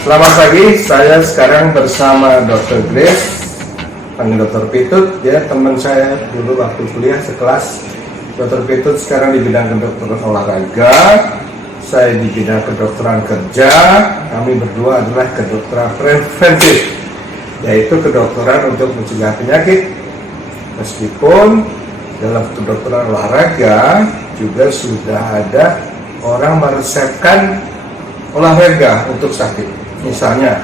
Selamat pagi, saya sekarang bersama Dr. Grace, panggil Dr. Pitut, dia teman saya dulu waktu kuliah sekelas. Dr. Pitut sekarang di bidang kedokteran olahraga, saya di bidang kedokteran kerja, kami berdua adalah kedokteran preventif, yaitu kedokteran untuk mencegah penyakit. Meskipun dalam kedokteran olahraga juga sudah ada orang meresepkan olahraga untuk sakit. Misalnya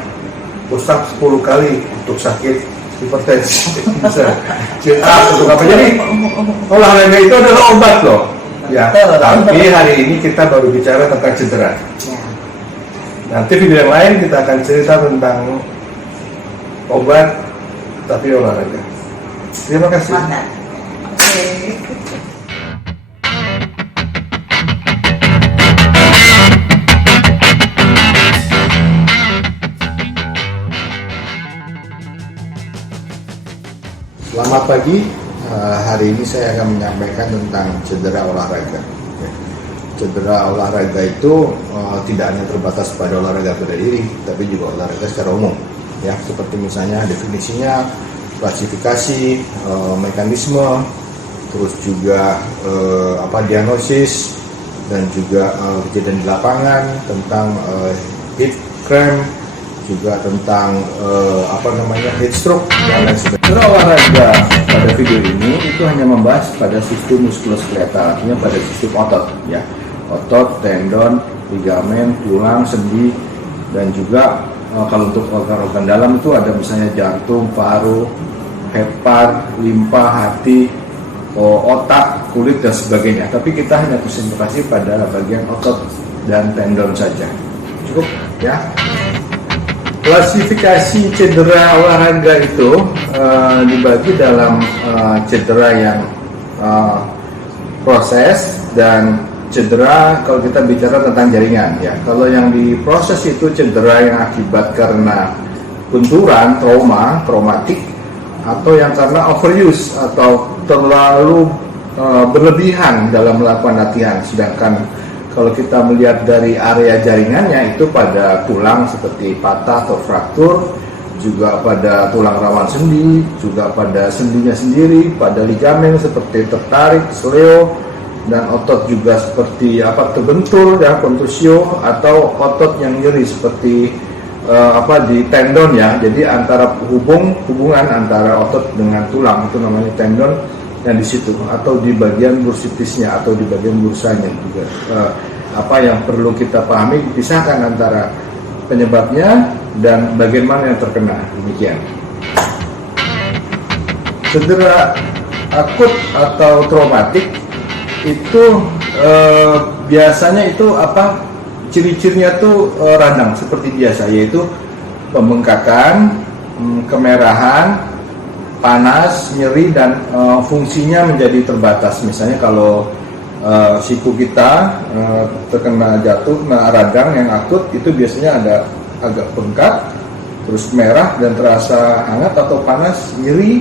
push up 10 kali untuk sakit hipertensi, bisa sit up untuk apa. Jadi olahraga itu adalah obat loh ya. Tapi hari ini kita baru bicara tentang cedera. Nanti video yang lain kita akan cerita tentang obat tapi olahraga. Terima kasih. Selamat pagi, hari ini saya akan menyampaikan tentang cedera olahraga. Cedera olahraga itu tidak hanya terbatas pada olahraga bela diri, tapi juga olahraga secara umum. Ya, seperti misalnya definisinya, klasifikasi, mekanisme, terus juga diagnosis, dan juga kejadian di lapangan tentang heat cramp, juga tentang heat stroke dan lain sebagainya. Cedera olahraga pada video ini itu hanya membahas pada sistem muskuloskeletal, artinya pada sistem otot, ya, otot, tendon, ligamen, tulang, sendi, dan juga kalau untuk organ-organ dalam itu ada misalnya jantung, paru, hepat, limpa, hati, otak, kulit, dan sebagainya. Tapi kita hanya konsentrasi pada bagian otot dan tendon saja. Cukup, ya. Klasifikasi cedera olahraga itu dibagi dalam cedera yang proses dan cedera kalau kita bicara tentang jaringan, ya. Kalau yang diproses itu cedera yang akibat karena benturan, traumatik, atau yang karena overuse atau terlalu berlebihan dalam melakukan latihan. Sedangkan kalau kita melihat dari area jaringannya itu pada tulang seperti patah atau fraktur, juga pada tulang rawan sendi, juga pada sendinya sendiri, pada ligamen seperti tertarik, sleo, dan otot juga seperti terbentur, ya, kontusio, atau otot yang nyeri seperti di tendon, ya. Jadi antara hubungan antara otot dengan tulang itu namanya tendon. Yang di situ atau di bagian bursitisnya atau di bagian bursanya juga yang perlu kita pahami, pisahkan antara penyebabnya dan bagian mana yang terkena. Demikian. Cedera akut atau traumatik itu biasanya itu ciri-cirinya tuh radang seperti biasa, yaitu pembengkakan, kemerahan, panas, nyeri, dan fungsinya menjadi terbatas. Misalnya kalau siku kita terkena jatuh, radang yang akut itu biasanya ada agak bengkak, terus merah dan terasa hangat atau panas, nyeri,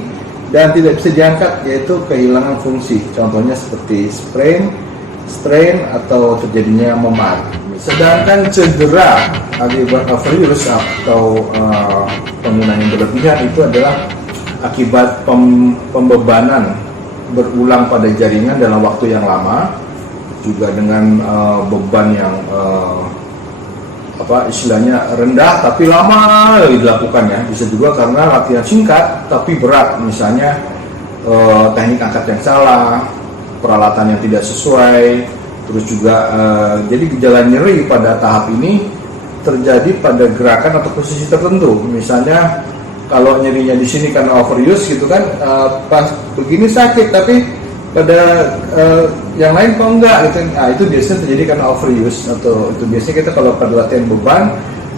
dan tidak bisa diangkat, yaitu kehilangan fungsi. Contohnya seperti strain atau terjadinya memar. Sedangkan cedera akibat overuse atau penggunaan yang berlebihan itu adalah akibat pembebanan berulang pada jaringan dalam waktu yang lama, juga dengan beban yang istilahnya rendah tapi lama dilakukannya. Bisa juga karena latihan singkat tapi berat, misalnya teknik angkat yang salah, peralatan yang tidak sesuai, terus juga jadi gejala nyeri pada tahap ini terjadi pada gerakan atau posisi tertentu. Misalnya kalau nyerinya di sini karena overuse gitu kan, pas begini sakit, tapi pada yang lain kok enggak gitu. Nah, itu biasanya terjadi karena overuse, atau itu biasanya kita kalau pada latihan beban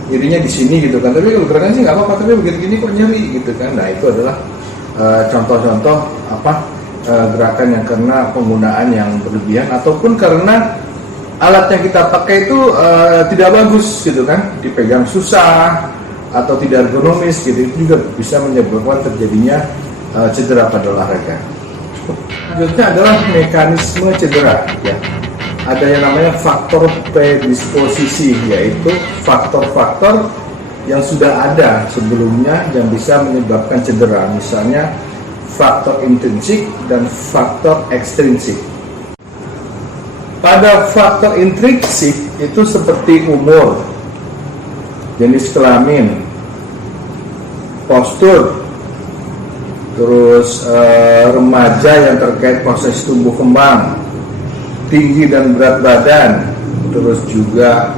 nyerinya di sini gitu kan, tapi kalau gerakan sih nggak apa-apa, tapi begini-gini kok nyeri gitu kan. Nah, itu adalah contoh-contoh gerakan yang karena penggunaan yang berlebihan, ataupun karena alat yang kita pakai itu tidak bagus gitu kan, dipegang susah atau tidak ergonomis gitu, itu juga bisa menyebabkan terjadinya cedera pada olahraga. Selanjutnya adalah mekanisme cedera, ya. Ada yang namanya faktor predisposisi, yaitu faktor-faktor yang sudah ada sebelumnya yang bisa menyebabkan cedera, misalnya faktor intrinsik dan faktor ekstrinsik. Pada faktor intrinsik itu seperti umur, jenis kelamin, postur, terus remaja yang terkait proses tumbuh kembang, tinggi dan berat badan, terus juga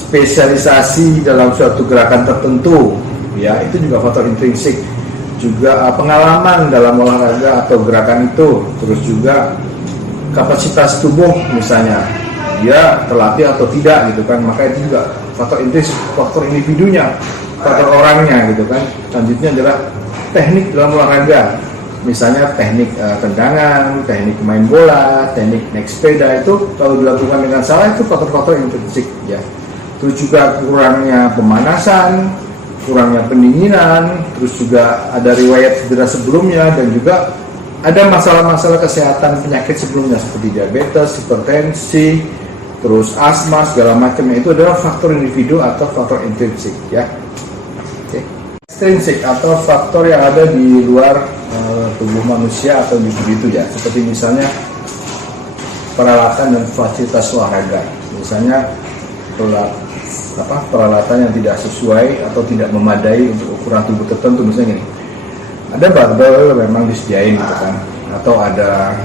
spesialisasi dalam suatu gerakan tertentu, ya itu juga faktor intrinsik. Juga pengalaman dalam olahraga atau gerakan itu, terus juga kapasitas tubuh, misalnya dia terlatih atau tidak gitu kan, maka itu juga faktor intrinsik, faktor individunya, faktor orangnya gitu kan. Selanjutnya adalah teknik dalam olahraga, misalnya teknik tendangan, teknik main bola, teknik naik sepeda, itu kalau dilakukan dengan salah itu faktor-faktor intrinsik ya. Terus juga kurangnya pemanasan, kurangnya pendinginan, terus juga ada riwayat cedera sebelumnya, dan juga ada masalah-masalah kesehatan penyakit sebelumnya seperti diabetes, hipertensi, terus asma segala macam. Itu adalah faktor individu atau faktor intrinsik ya. Oke. Ekstrinsik atau faktor yang ada di luar tubuh manusia atau individu itu ya, seperti misalnya peralatan dan fasilitas olahraga, misalnya peralatan yang tidak sesuai atau tidak memadai untuk ukuran tubuh tertentu. Misalnya gini, ada barbel memang disediain gitu kan, atau ada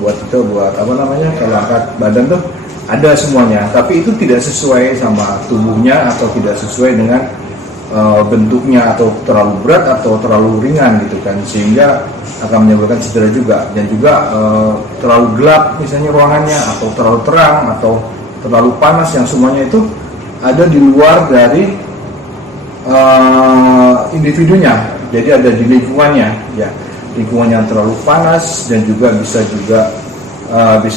buat kalau angkat badan tuh ada semuanya, tapi itu tidak sesuai sama tubuhnya atau tidak sesuai dengan bentuknya, atau terlalu berat atau terlalu ringan gitu kan, sehingga akan menyebabkan cedera juga. Dan juga terlalu gelap misalnya ruangannya, atau terlalu terang, atau terlalu panas, yang semuanya itu ada di luar dari individunya, jadi ada di lingkungannya ya. Lingkungan yang terlalu panas dan juga bisa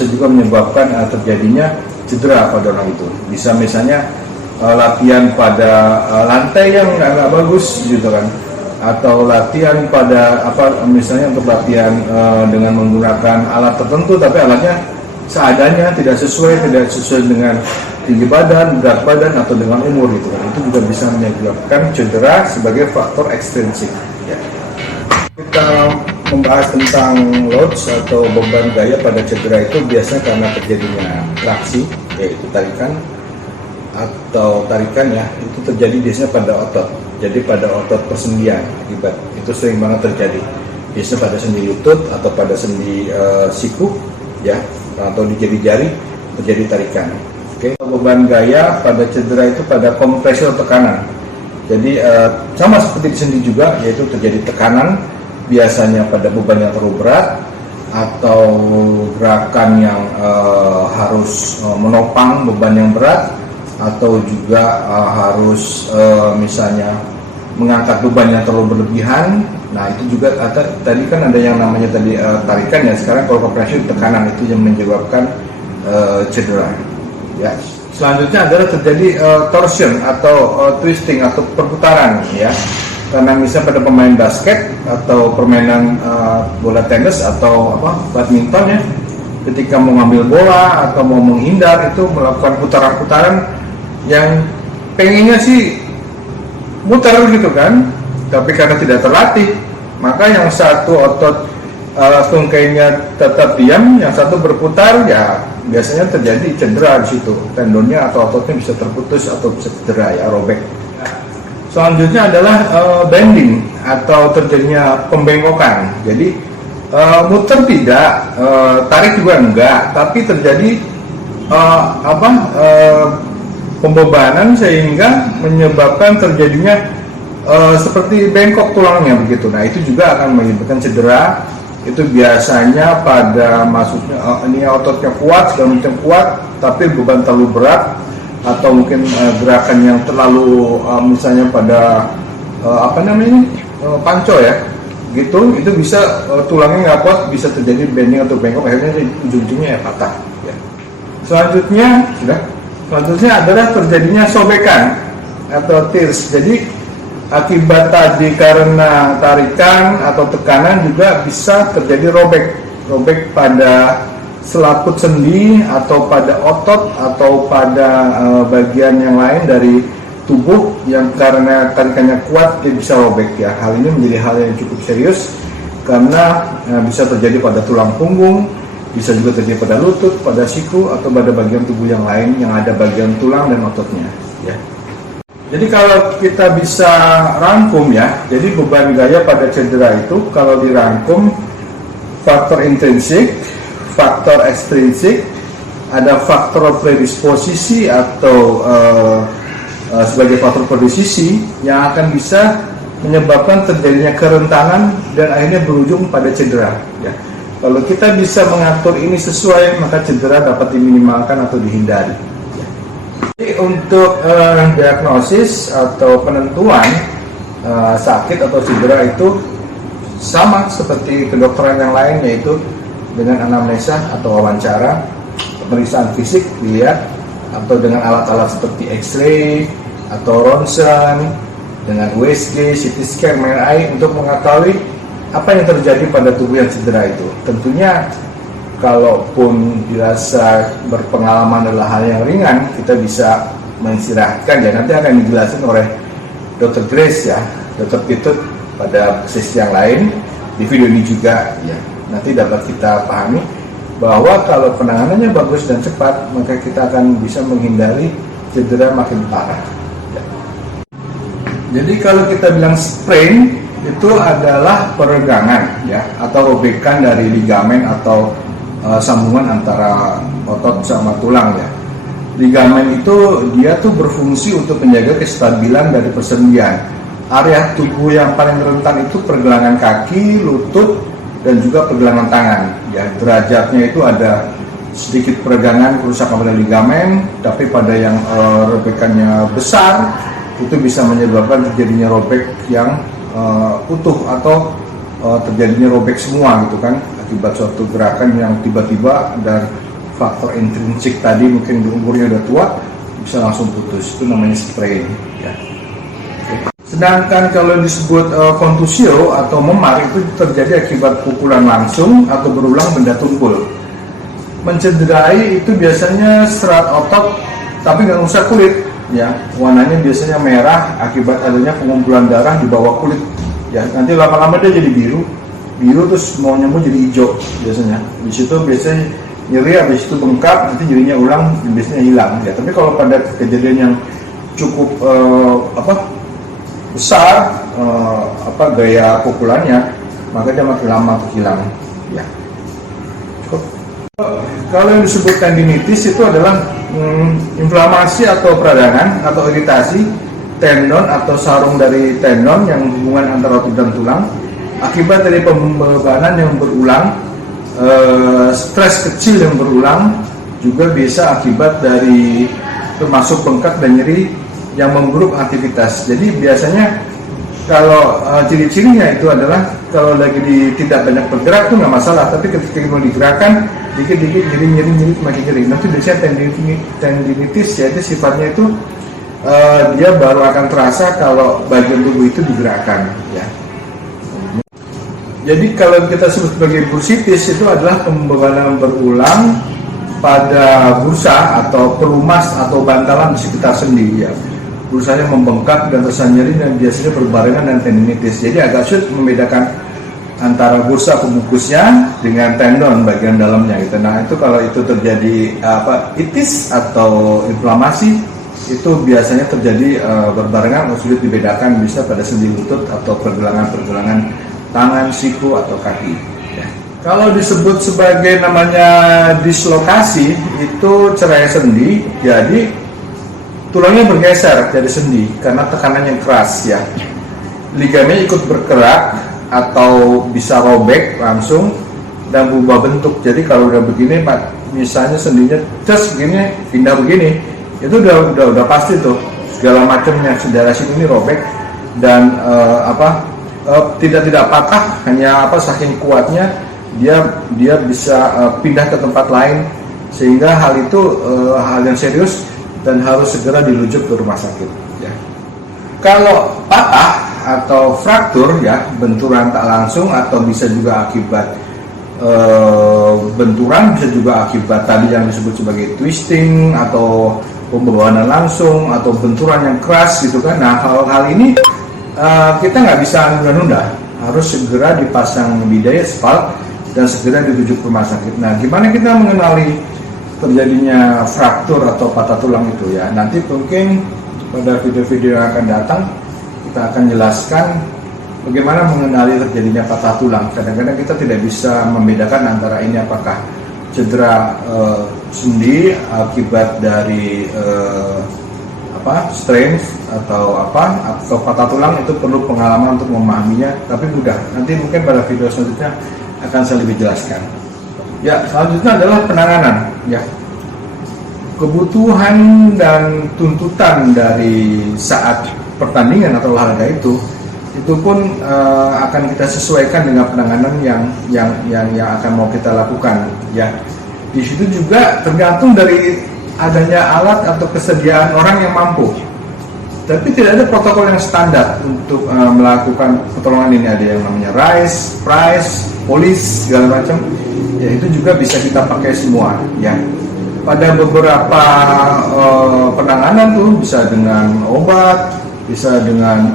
juga menyebabkan terjadinya cedera pada orang itu. Bisa misalnya latihan pada lantai yang nggak bagus gitu kan, atau latihan pada misalnya untuk latihan dengan menggunakan alat tertentu, tapi alatnya seadanya, tidak sesuai dengan tinggi badan, berat badan, atau dengan umur gitu kan. Itu juga bisa menyebabkan cedera sebagai faktor ekstrinsik ya. Kita membahas tentang loads atau beban gaya pada cedera itu biasanya karena terjadinya traksi, yaitu tarikan ya, itu terjadi biasanya pada otot. Jadi pada otot persendian akibat itu sering banget terjadi, biasanya pada sendi lutut atau pada sendi siku ya, atau di jari-jari terjadi tarikan. Oke. Beban gaya pada cedera itu pada kompresi atau tekanan. Jadi sama seperti di sendi juga, yaitu terjadi tekanan biasanya pada beban yang terlalu berat, atau gerakan yang harus menopang beban yang berat, atau juga harus misalnya mengangkat beban yang terlalu berlebihan. Nah itu juga tadi kan ada yang namanya tadi tarikan ya, sekarang kalau kompresi tekanan itu yang menyebabkan cedera ya. Selanjutnya adalah terjadi torsion atau twisting atau perputaran ya, karena misalnya pada pemain basket atau permainan bola tenis atau badminton ya, ketika mau ngambil bola atau mau menghindar itu melakukan putaran-putaran yang pengennya sih muter gitu kan, tapi karena tidak terlatih, maka yang satu otot tungkainya tetap diam, yang satu berputar ya, biasanya terjadi cedera di situ, tendonnya atau ototnya bisa terputus atau bisa cedera ya, robek. Selanjutnya adalah bending atau terjadinya pembengkokan. Jadi muter tidak, tarik juga enggak, tapi terjadi pembebanan sehingga menyebabkan terjadinya seperti bengkok tulangnya begitu. Nah itu juga akan menyebabkan cedera. Itu biasanya pada masuknya ini ototnya kuat, segala macam kuat, tapi beban terlalu berat, atau mungkin gerakan yang terlalu misalnya pada panco ya gitu, itu bisa tulangnya nggak kuat, bisa terjadi bending atau bengkok, akhirnya ujung-ujungnya ya patah ya. Selanjutnya adalah terjadinya sobekan atau tears. Jadi akibat tadi karena tarikan atau tekanan juga bisa terjadi robek pada selaput sendi atau pada otot atau pada bagian yang lain dari tubuh yang karena tarikannya kuat dia bisa robek ya. Hal ini menjadi hal yang cukup serius karena bisa terjadi pada tulang punggung, bisa juga terjadi pada lutut, pada siku atau pada bagian tubuh yang lain yang ada bagian tulang dan ototnya ya. Jadi kalau kita bisa rangkum ya, jadi beban gaya pada cedera itu kalau dirangkum faktor intrinsik, faktor ekstrinsik, ada faktor predisposisi atau sebagai faktor predisposisi yang akan bisa menyebabkan terjadinya kerentanan dan akhirnya berujung pada cedera ya. Kalau kita bisa mengatur ini sesuai, maka cedera dapat diminimalkan atau dihindari ya. Jadi untuk diagnosis atau penentuan sakit atau cedera itu sama seperti kedokteran yang lain, yaitu dengan anamnesa atau wawancara, pemeriksaan fisik dilihat, atau dengan alat-alat seperti X-ray atau ronsen, dengan USG, CT scan, MRI untuk mengetahui apa yang terjadi pada tubuh yang cedera itu. Tentunya kalaupun dirasa berpengalaman adalah hal yang ringan, kita bisa mengistirahatkan ya. Nanti akan dijelaskan oleh Dr. Grace ya, Dr. Pitut pada sesi yang lain di video ini juga ya. Nanti dapat kita pahami bahwa kalau penanganannya bagus dan cepat, maka kita akan bisa menghindari cedera makin parah ya. Jadi kalau kita bilang sprain itu adalah peregangan ya, atau robekan dari ligamen atau sambungan antara otot sama tulang ya. Ligamen itu dia tuh berfungsi untuk menjaga kestabilan dari persendian. Area tubuh yang paling rentan itu pergelangan kaki, lutut, dan juga pergelangan tangan ya. Derajatnya itu ada sedikit peregangan, kerusakan pada ligamen, tapi pada yang robekannya besar itu bisa menyebabkan terjadinya robek yang utuh atau terjadinya robek semua gitu kan, akibat suatu gerakan yang tiba-tiba dan faktor intrinsik tadi, mungkin umurnya udah tua, bisa langsung putus. Itu namanya sprain ya. Sedangkan kalau disebut kontusio atau memar itu terjadi akibat pukulan langsung atau berulang benda tumpul. Mencederai itu biasanya serat otot tapi nggak rusak kulit ya. Warnanya biasanya merah akibat adanya pengumpulan darah di bawah kulit ya. Nanti lama-lama dia jadi biru terus mau nyembuh jadi hijau biasanya. Di situ biasanya nyeri, habis itu bengkak, nanti jadinya ulang, biasanya hilang ya. Tapi kalau pada kejadian yang cukup besar gaya pukulannya, maka dia makin lama untuk hilang ya. Kalau yang disebut tendinitis itu adalah inflamasi atau peradangan atau iritasi tendon atau sarung dari tendon yang hubungan antara otot dan tulang akibat dari pembebanan yang berulang, stres kecil yang berulang, juga bisa akibat dari termasuk bengkak dan nyeri yang memburuk aktivitas. Jadi biasanya kalau ciri-cirinya itu adalah kalau lagi tidak banyak bergerak tuh nggak masalah, tapi ketika mau digerakkan dikit-dikit nyeri makin nyeri. Nanti biasanya tendinitis ya, itu sifatnya itu dia baru akan terasa kalau bagian tubuh itu digerakkan ya. Jadi kalau kita sebut sebagai bursitis itu adalah pembebanan berulang pada bursa atau pelumas atau bantalan di sekitar sendi ya. Bursanya membengkak dan terasa nyeri dan biasanya berbarengan dengan tendinitis. Jadi agak sulit membedakan antara bursa pembungkusnya dengan tendon bagian dalamnya gitu. Nah itu kalau itu terjadi itis atau inflamasi itu biasanya terjadi berbarengan atau sulit dibedakan, bisa pada sendi lutut atau pergelangan tangan, siku atau kaki ya. Kalau disebut sebagai namanya dislokasi itu cerai sendi, jadi tulangnya bergeser dari sendi karena tekanan yang keras ya. Ligamen ikut bergerak atau bisa robek langsung dan berubah bentuk. Jadi kalau udah begini, misalnya sendinya begini, pindah begini, itu udah pasti tuh segala macamnya saudara sini robek dan tidak patah, hanya saking kuatnya dia bisa pindah ke tempat lain, sehingga hal itu hal yang serius dan harus segera dirujuk ke rumah sakit ya. Kalau patah atau fraktur ya, benturan tak langsung atau bisa juga akibat benturan, bisa juga akibat tadi yang disebut sebagai twisting atau pembawanan langsung atau benturan yang keras gitu kan. Nah, hal-hal ini kita nggak bisa nunda-nunda, harus segera dipasang bidai aspal dan segera dirujuk ke rumah sakit. Nah, gimana kita mengenali terjadinya fraktur atau patah tulang itu ya? Nanti mungkin pada video-video yang akan datang kita akan jelaskan bagaimana mengenali terjadinya patah tulang. Kadang-kadang kita tidak bisa membedakan antara ini apakah cedera sendi akibat dari strain atau patah tulang. Itu perlu pengalaman untuk memahaminya, tapi mudah. Nanti mungkin pada video selanjutnya akan saya lebih jelaskan. Ya, selanjutnya adalah penanganan. Ya, kebutuhan dan tuntutan dari saat pertandingan atau olahraga itu pun akan kita sesuaikan dengan penanganan yang akan mau kita lakukan. Ya, di situ juga tergantung dari adanya alat atau kesediaan orang yang mampu. Tapi tidak ada protokol yang standar untuk melakukan pertolongan ini. Ada yang namanya RICE, PRICE, POLICE, segala macam. Ya, itu juga bisa kita pakai semua. Ya, pada beberapa penanganan tuh bisa dengan obat, bisa dengan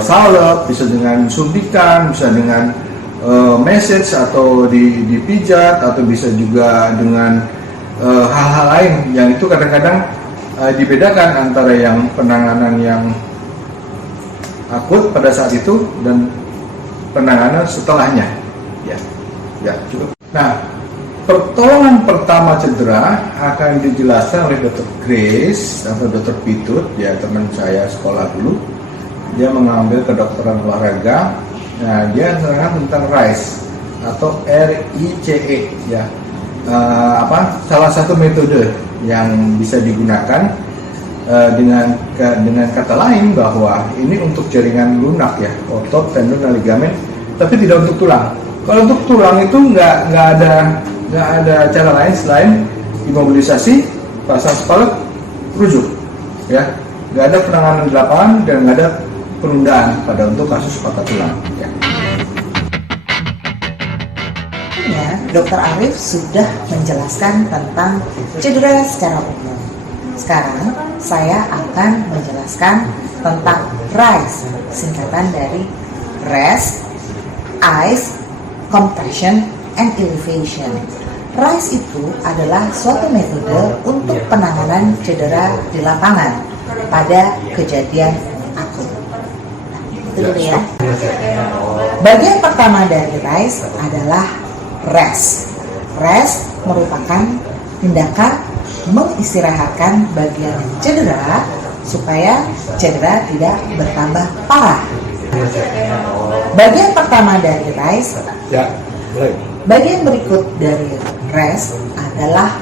salep, bisa dengan suntikan, bisa dengan massage atau dipijat, atau bisa juga dengan hal-hal lain yang itu kadang-kadang dibedakan antara yang penanganan yang akut pada saat itu dan penanganan setelahnya. Ya, cukup. Nah, pertolongan pertama cedera akan dijelaskan oleh Dr. Grace atau Dr. Pitut, ya, teman saya sekolah dulu. Dia mengambil kedokteran olahraga. Nah, dia menerangkan tentang RICE atau RICE, ya. Salah satu metode yang bisa digunakan dengan kata lain bahwa ini untuk jaringan lunak, ya, otot, tendon, dan ligamen, tapi tidak untuk tulang. Kalau untuk tulang itu nggak ada cara lain selain imobilisasi, pasang spalet, rujuk, ya. Nggak ada penanganan di lapangan dan nggak ada penundaan pada untuk kasus patah tulang. Ya. Dr. Arif sudah menjelaskan tentang cedera secara umum. Sekarang saya akan menjelaskan tentang RICE, singkatan dari Rest, Ice, Compression, and Elevation. RICE itu adalah suatu metode untuk penanganan cedera di lapangan pada kejadian akut. Itu dulu ya. Bagian pertama dari RICE adalah rest. Rest merupakan tindakan mengistirahatkan bagian yang cedera supaya cedera tidak bertambah parah. Bagian pertama dari RICE. Bagian berikut dari rest adalah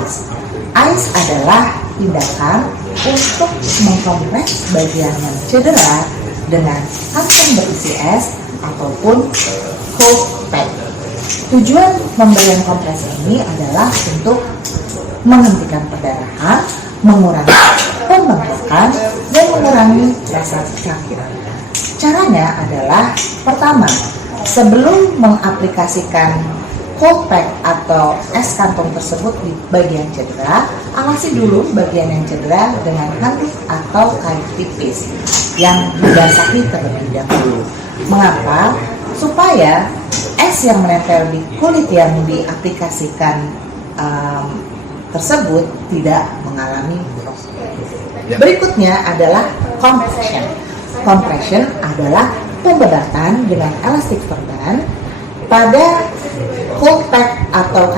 ice. Ice adalah tindakan untuk mengkompres bagian yang cedera dengan kantong berisi es ataupun cold pack. Tujuan pemberian kompres ini adalah untuk menghentikan perdarahan, mengurangi pembengkakan, dan mengurangi rasa sakit. Caranya adalah, pertama, sebelum mengaplikasikan cold pack atau es kantong tersebut di bagian cedera, alasi dulu bagian yang cedera dengan handuk atau kain tipis yang dibasahi terlebih dahulu. Mengapa? Supaya es yang menempel di kulit yang diaplikasikan tersebut tidak mengalami proses. Berikutnya adalah compression. Compression adalah pembebatan dengan elastik perban pada cold pack atau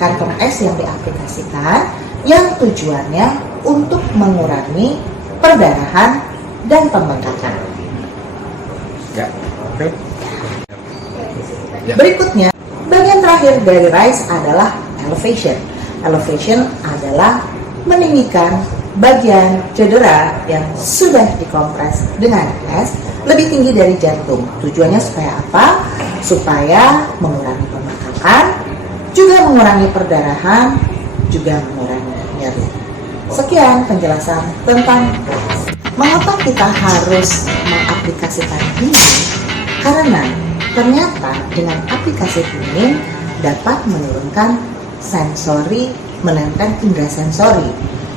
kantong es yang diaplikasikan, yang tujuannya untuk mengurangi perdarahan dan pembengkakan. Ya, oke. Berikutnya, bagian terakhir dari RICE adalah elevation. Elevation adalah meninggikan bagian cedera yang sudah dikompres dengan es lebih tinggi dari jantung. Tujuannya supaya apa? Supaya mengurangi pembengkakan, juga mengurangi perdarahan, juga mengurangi nyeri. Sekian penjelasan tentang RICE. Mengapa kita harus mengaplikasikan ini? Karena ternyata dengan aplikasi ini dapat menurunkan indera sensori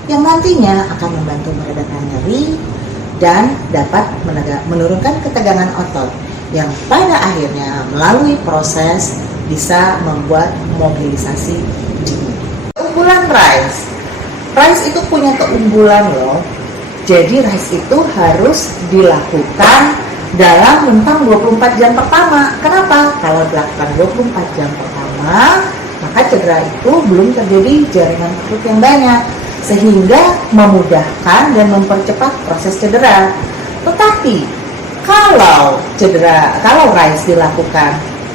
yang nantinya akan membantu meredakan nyeri dan dapat menurunkan ketegangan otot yang pada akhirnya melalui proses bisa membuat mobilisasi dini. Keunggulan RICE itu punya keunggulan loh. Jadi RICE itu harus dilakukan dalam rentang 24 jam pertama. Kenapa? Kalau dilakukan 24 jam pertama, maka cedera itu belum terjadi jaringan perut yang banyak, sehingga memudahkan dan mempercepat proses cedera. Tetapi kalau RICE dilakukan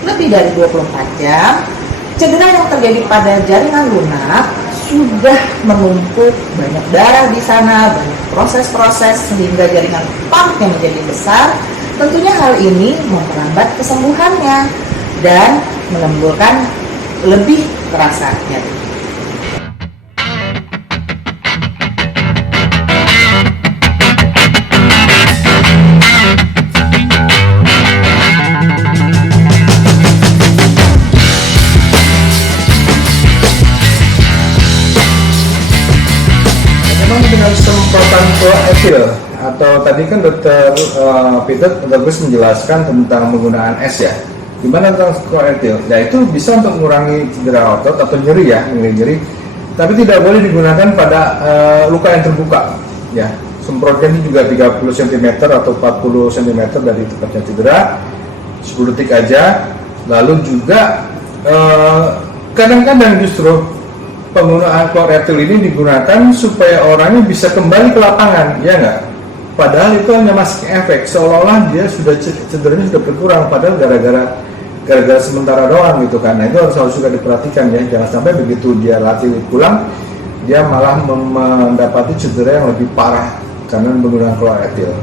lebih dari 24 jam, cedera yang terjadi pada jaringan lunak sudah menumpuk, banyak darah di sana, banyak proses-proses sehingga jaringan pumpnya menjadi besar. Tentunya hal ini memperlambat kesembuhannya dan menimbulkan lebih terasa nyeri. Dengan semprotan kloretil atau tadi kan dokter Peter bagus menjelaskan tentang penggunaan es ya. Gimana tentang kloretil? Ya itu bisa untuk mengurangi cedera otot atau nyeri, tapi tidak boleh digunakan pada luka yang terbuka. Ya, semprotnya ini juga 30 cm atau 40 cm dari tempatnya cedera, 10 detik aja. Lalu juga kadang-kadang justru penggunaan kloretil ini digunakan supaya orangnya bisa kembali ke lapangan, ya nggak? Padahal itu hanya masking efek, seolah-olah dia sudah cederanya sudah berkurang, padahal gara-gara sementara doang gitu kan. Nah itu harus juga diperhatikan ya, jangan sampai begitu dia latih pulang, dia malah mendapati cedera yang lebih parah karena menggunakan kloretil.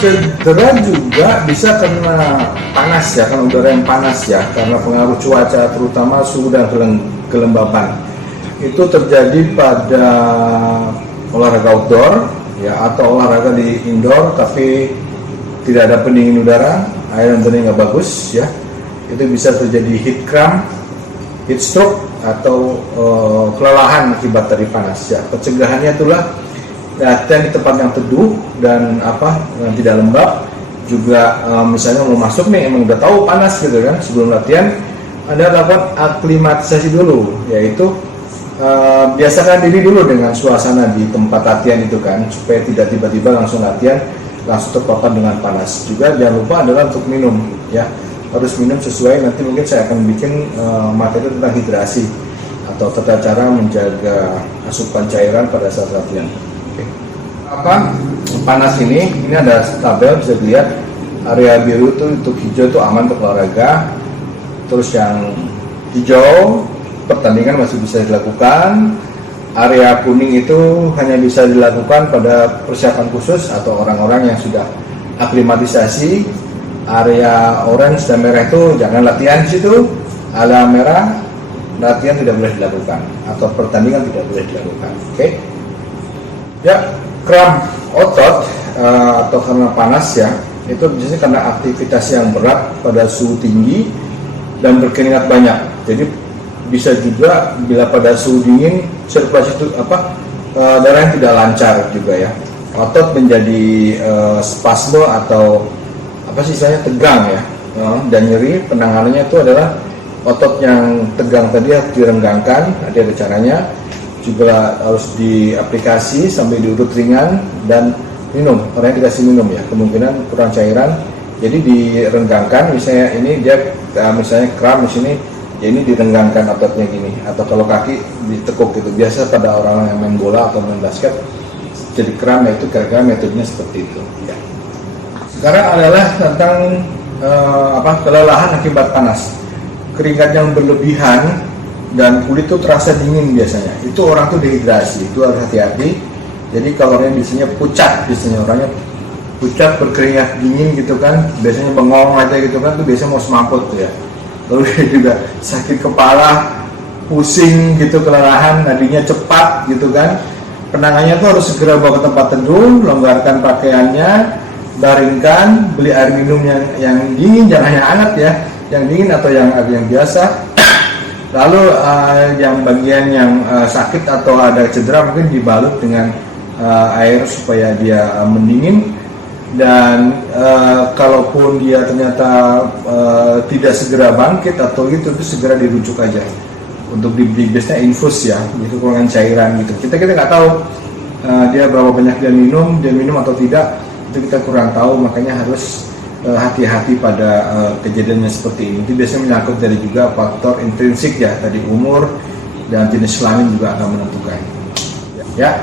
Cedera juga bisa karena panas ya, kan udara yang panas ya, karena pengaruh cuaca terutama suhu dan kelembapan. Itu terjadi pada olahraga outdoor ya, atau olahraga di indoor tapi tidak ada pendingin udara, air yang nggak bagus ya. Itu bisa terjadi heat cramp, heat stroke atau kelelahan akibat dari panas ya. Pencegahannya itulah latihan di tempat yang teduh dan yang tidak lembab. Juga misalnya mau masuk nih emang udah tahu panas gitu kan, sebelum latihan Anda lakukan aklimatisasi dulu, yaitu biasakan diri dulu dengan suasana di tempat latihan itu kan, supaya tidak tiba-tiba langsung latihan langsung terpapar dengan panas. Juga jangan lupa adalah untuk minum ya, harus minum sesuai, nanti mungkin saya akan bikin materi tentang hidrasi atau tata cara menjaga asupan cairan pada saat latihan. Panas ini ada tabel, bisa dilihat area biru itu untuk hijau itu aman untuk olahraga, terus yang hijau pertandingan masih bisa dilakukan, area kuning itu hanya bisa dilakukan pada persiapan khusus atau orang-orang yang sudah aklimatisasi, area orange dan merah itu jangan latihan di situ, area merah latihan tidak boleh dilakukan atau pertandingan tidak boleh dilakukan. Oke. Ya, kram otot atau karena panas ya, itu biasanya karena aktivitas yang berat pada suhu tinggi dan berkeringat banyak. Jadi bisa juga bila pada suhu dingin sirkulasi darah yang tidak lancar juga ya. Otot menjadi spasme atau istilahnya tegang ya, dan nyeri. Penanganannya itu adalah otot yang tegang tadi harus direnggangkan, ada caranya. Juga harus diaplikasi sampai diurut ringan dan minum. Orang yang dikasih minum ya, kemungkinan kurang cairan, jadi direnggangkan. Misalnya ini dia misalnya kram di sini, ya ini direnggangkan ototnya gini, atau kalau kaki ditekuk gitu. Biasa pada orang yang main bola atau main basket jadi kram, yaitu kira-kira metodenya seperti itu. Ya. Sekarang adalah tentang kelelahan akibat panas, keringat yang berlebihan dan kulit tuh terasa dingin biasanya. Itu orang tuh dehidrasi, itu harus hati-hati. Jadi kalau orangnya biasanya pucat, orangnya pucat berkeringat dingin gitu kan, biasanya bengong aja gitu kan, tuh biasanya mau semamput tuh ya. Lalu juga sakit kepala, pusing gitu, kelelahan, nadinya cepat gitu kan. Penanganannya tuh harus segera bawa ke tempat teduh, longgarkan pakaiannya, baringkan, beli air minum yang dingin, jangan yang hangat ya. yang dingin atau yang biasa. Lalu yang bagian yang sakit atau ada cedera mungkin dibalut dengan air supaya dia mendingin. Dan kalaupun dia ternyata tidak segera bangkit atau gitu, itu segera dirujuk aja. Untuk di biasanya infus ya, gitu, kurangin cairan gitu. Kita nggak tahu dia berapa banyak dia minum atau tidak, itu kita kurang tahu, makanya harus hati-hati pada kejadiannya seperti ini. Itu biasanya menyangkut dari juga faktor intrinsik ya, tadi umur dan jenis kelamin juga akan menentukan. Ya.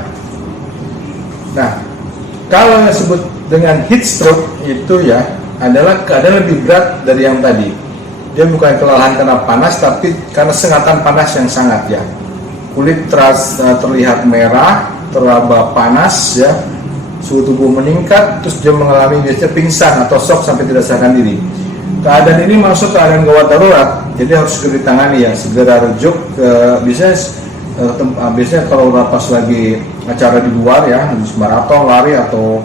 Nah, kalau yang disebut dengan heat stroke itu ya adalah keadaan lebih berat dari yang tadi. Dia bukan kelelahan karena panas, tapi karena sengatan panas yang sangat ya. Kulit terlihat merah, teraba panas ya. Suhu tubuh meningkat, terus dia mengalami biasanya pingsan atau shock sampai tidak sadarkan diri. Keadaan ini masuk keadaan gawat darurat, jadi harus segera ditangani ya, segera rujuk ke biasanya kalau pas lagi acara di luar ya, maraton, lari atau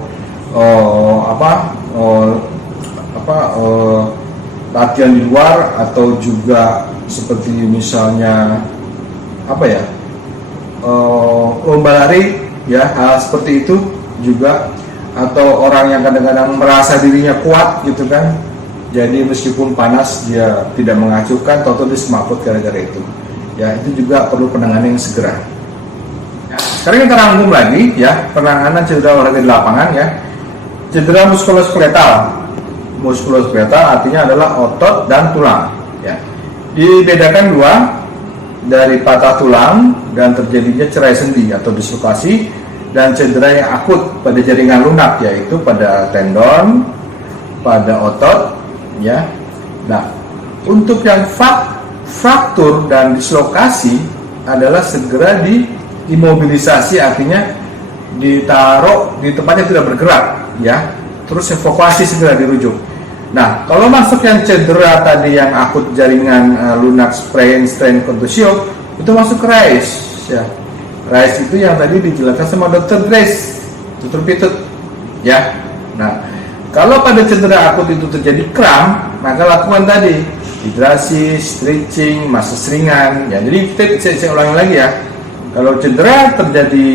latihan di luar, atau juga seperti misalnya lomba lari ya, hal seperti itu juga, atau orang yang kadang-kadang merasa dirinya kuat gitu kan, jadi meskipun panas dia tidak mengacuhkan, atau dia semaput gara-gara itu ya, itu juga perlu penanganan yang segera. Sekarang kita rangkum lagi ya, penanganan cedera olahraga di lapangan ya. Cedera muskuloskeletal. Muskuloskeletal artinya adalah otot dan tulang ya. Dibedakan dua, dari patah tulang dan terjadinya cerai sendi atau dislokasi, dan cedera yang akut pada jaringan lunak, yaitu pada tendon, pada otot ya. Nah, untuk yang fraktur dan dislokasi adalah segera diimobilisasi, artinya ditaruh di tempatnya tidak bergerak ya, terus evakuasi segera dirujuk. Nah, kalau masuk yang cedera tadi yang akut jaringan lunak, strain contusio, itu masuk ke RICE ya. RICE itu yang tadi dijelaskan sama Dr. Grace, tutur pitut ya. Nah, kalau pada cedera akut itu terjadi kram, maka lakukan tadi hidrasi, stretching, massage ringan ya. Jadi saya ulangi lagi ya. Kalau cedera terjadi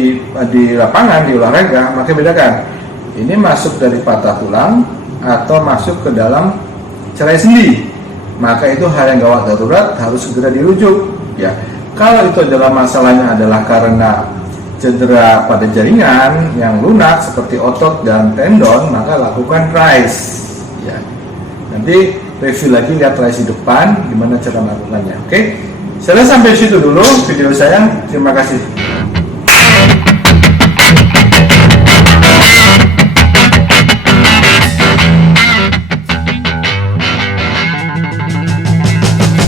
di lapangan, di olahraga, maka bedakan ini masuk dari patah tulang atau masuk ke dalam cerai sendi, maka itu hal yang gawat darurat, harus segera dirujuk ya. Kalau itu adalah masalahnya adalah karena cedera pada jaringan yang lunak seperti otot dan tendon, maka lakukan RICE ya. Nanti review lagi, lihat RICE di depan gimana cara melakukannya. Oke, saya sampai situ dulu video saya. Terima kasih.